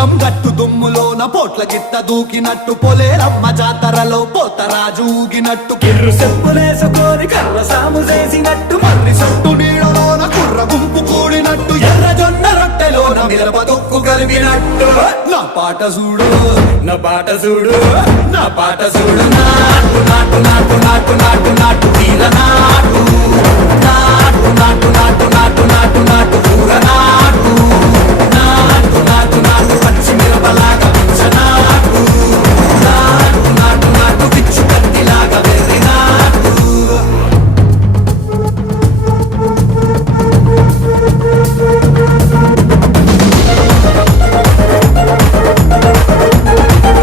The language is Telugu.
పొలం గట్టు దుమ్ములోన పోట్ల గిట్ట దూకినట్టు పొలేరమ్మ జాతరలో పోతరాజు ఊగినట్టు కిర్రు చెప్పులేసుకొని కర్ర సాము చేసినట్టు మర్రి సొట్టు నీడలోన కుర్ర గుంపు కూడినట్టు ఎర్ర జొన్న రొట్టెలోన మిరప తొక్కు కలిపినట్టు నా పాట చూడు నా పాట చూడు నా పాట చూడు నాటు నాటు నాటు నాటు నాటు నాటు తీర నాటు నాటు నాటు